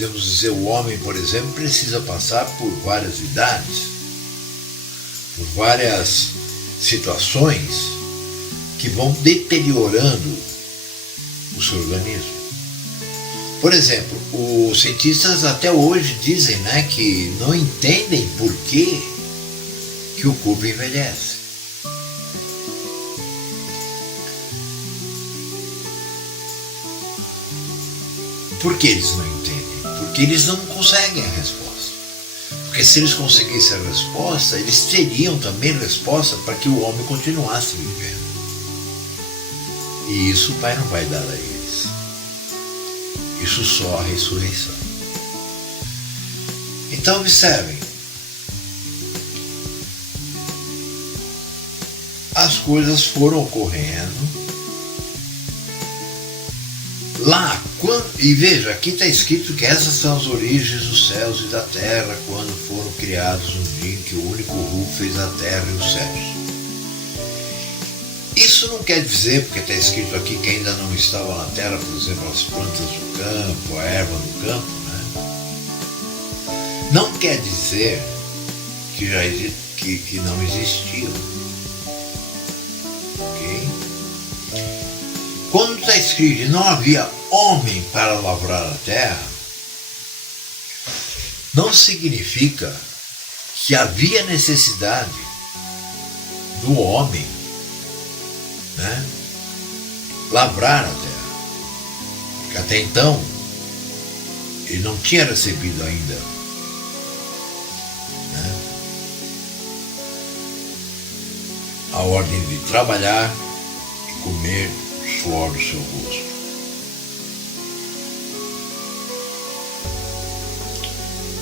podemos dizer, o homem, por exemplo, precisa passar por várias idades, por várias situações que vão deteriorando o seu organismo. Por exemplo, os cientistas até hoje dizem, né, que não entendem por que o corpo envelhece. Por que eles não entendem? Porque eles não conseguem a resposta. Porque se eles conseguissem a resposta, eles teriam também resposta para que o homem continuasse vivendo. E isso o Pai não vai dar a eles. Isso só a ressurreição. Então observem. As coisas foram ocorrendo. Lá, e veja, aqui está escrito que essas são as origens dos céus e da terra, quando foram criados no dia em que o único Hu fez a terra e os céus. Isso não quer dizer, porque está escrito aqui que ainda não estava na terra, por exemplo, as plantas do campo, a erva do campo, né? Não quer dizer que não existiam. Ok? Quando está escrito que não havia homem para lavrar a terra, não significa que havia necessidade do homem, né, lavrar a terra. Porque até então ele não tinha recebido ainda, né, a ordem de trabalhar e comer o suor do seu rosto.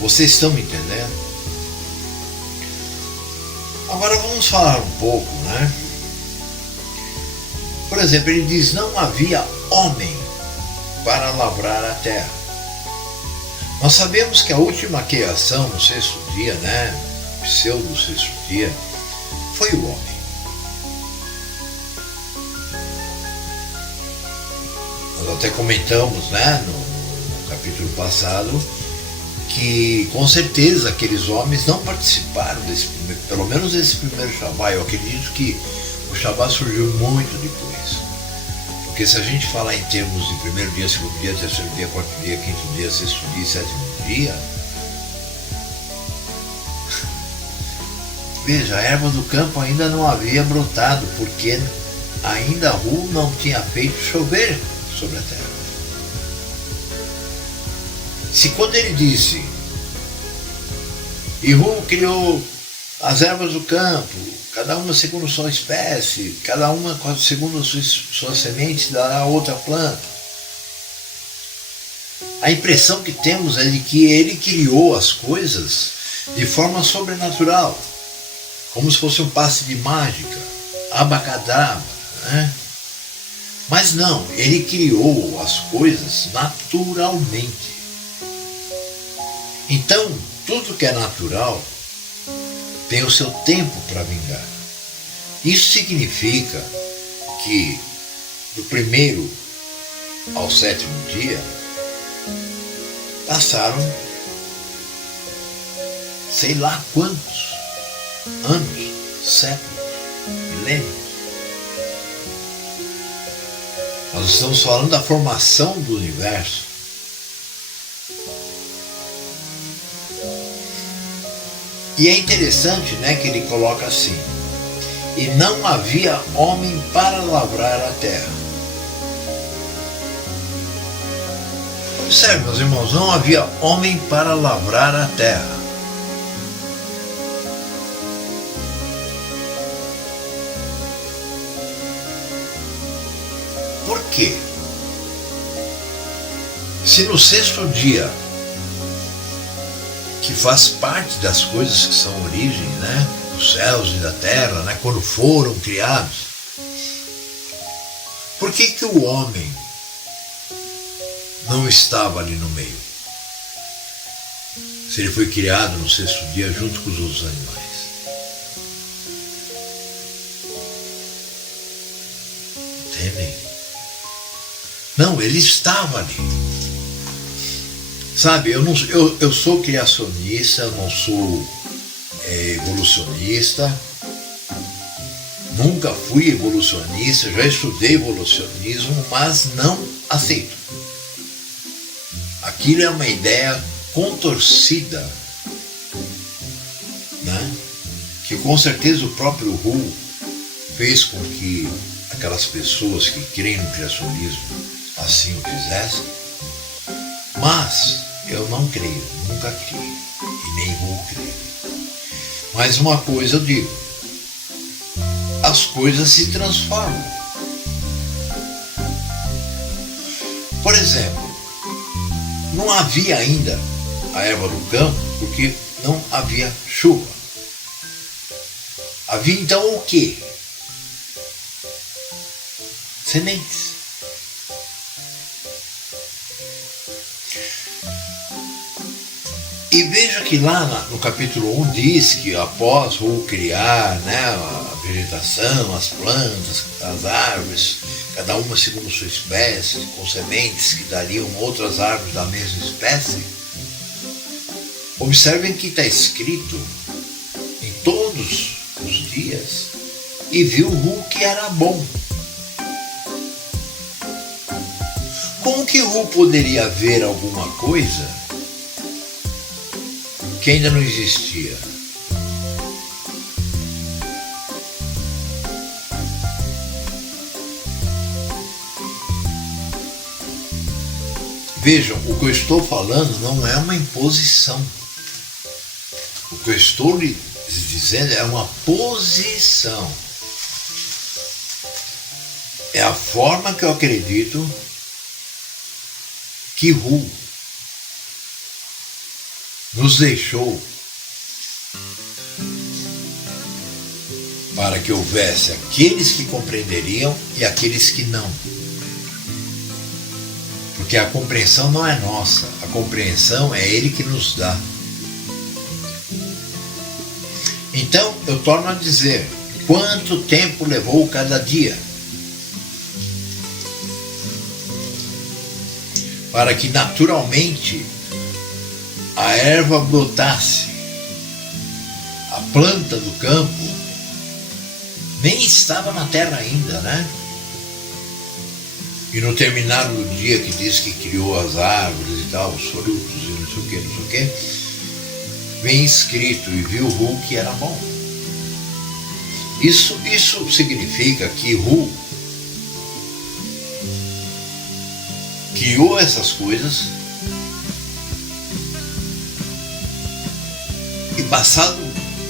Vocês estão me entendendo? Agora vamos falar um pouco, né? Por exemplo, ele diz, não havia homem para lavrar a terra. Nós sabemos que a última criação no sexto dia, né? Pseudo sexto dia, foi o homem. Nós até comentamos, né, no capítulo passado, que com certeza aqueles homens não participaram pelo menos desse primeiro Shabá. Eu acredito que o Shabá surgiu muito depois. Porque se a gente falar em termos de primeiro dia, segundo dia, terceiro dia, quarto dia, quinto dia, sexto dia, sétimo dia, veja, a erva do campo ainda não havia brotado, porque ainda Hu não tinha feito chover sobre a terra. Se quando ele disse, e Hu criou as ervas do campo, cada uma segundo sua espécie, cada uma segundo sua semente dará outra planta, a impressão que temos é de que ele criou as coisas de forma sobrenatural, como se fosse um passe de mágica, abacadabra, né? Mas não, ele criou as coisas naturalmente. Então, tudo que é natural tem o seu tempo para vingar. Isso significa que do primeiro ao sétimo dia passaram sei lá quantos anos, séculos, milênios. Nós estamos falando da formação do universo. E é interessante, né, que ele coloca assim, e não havia homem para lavrar a terra. Observe, meus irmãos, não havia homem para lavrar a terra. Por quê? Se no sexto dia, que faz parte das coisas que são origem, né, dos céus e da terra, né, quando foram criados, por que o homem não estava ali no meio? Se ele foi criado no sexto dia junto com os outros animais. Entendem? Não, ele estava ali. Sabe, eu sou criacionista, eu não sou evolucionista, nunca fui evolucionista, já estudei evolucionismo, mas não aceito. Aquilo é uma ideia contorcida, né? Que com certeza o próprio Hu fez com que aquelas pessoas que creem no criacionismo assim o fizessem, mas eu não creio, nunca criei e nem vou crer. Mas uma coisa eu digo, as coisas se transformam. Por exemplo, não havia ainda a erva do campo porque não havia chuva. Havia então o quê? Sementes. E veja que lá no capítulo 1 diz que após o criar, né, a vegetação, as plantas, as árvores, cada uma segundo sua espécie, com sementes que dariam outras árvores da mesma espécie, observem que está escrito em todos os dias, e viu Hu que era bom. Como que Hu poderia ver alguma coisa que ainda não existia? Vejam, o que eu estou falando não é uma imposição. O que eu estou lhe dizendo é uma posição. É a forma que eu acredito que Hu nos deixou para que houvesse aqueles que compreenderiam e aqueles que não. Porque a compreensão não é nossa, a compreensão é Ele que nos dá. Então, eu torno a dizer, quanto tempo levou cada dia para que naturalmente a erva brotasse, a planta do campo nem estava na terra ainda, né? E no terminar do dia que diz que criou as árvores e tal, os frutos e não sei o que, vem escrito, e viu Hu que era bom. Isso significa que Hu criou essas coisas e passado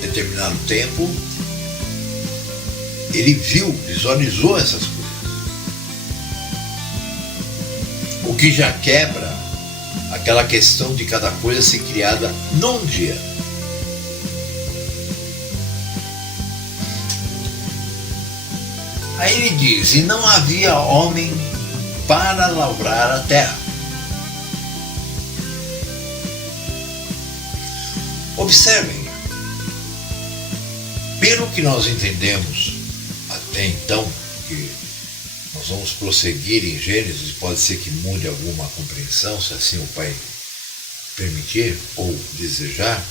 determinado tempo ele viu, visualizou essas coisas. O que já quebra aquela questão de cada coisa ser criada num dia. Aí ele diz, e não havia homem para lavrar a terra. Observem, pelo que nós entendemos até então, que nós vamos prosseguir em Gênesis, pode ser que mude alguma compreensão, se assim o Pai permitir ou desejar,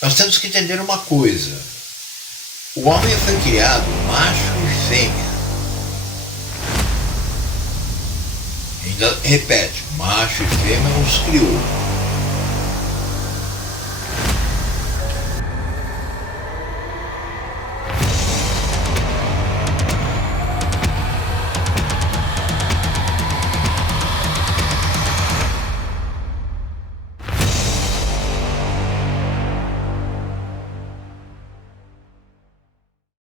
nós temos que entender uma coisa. O homem foi criado macho e fêmea. Ainda repete, macho e fêmea os criou.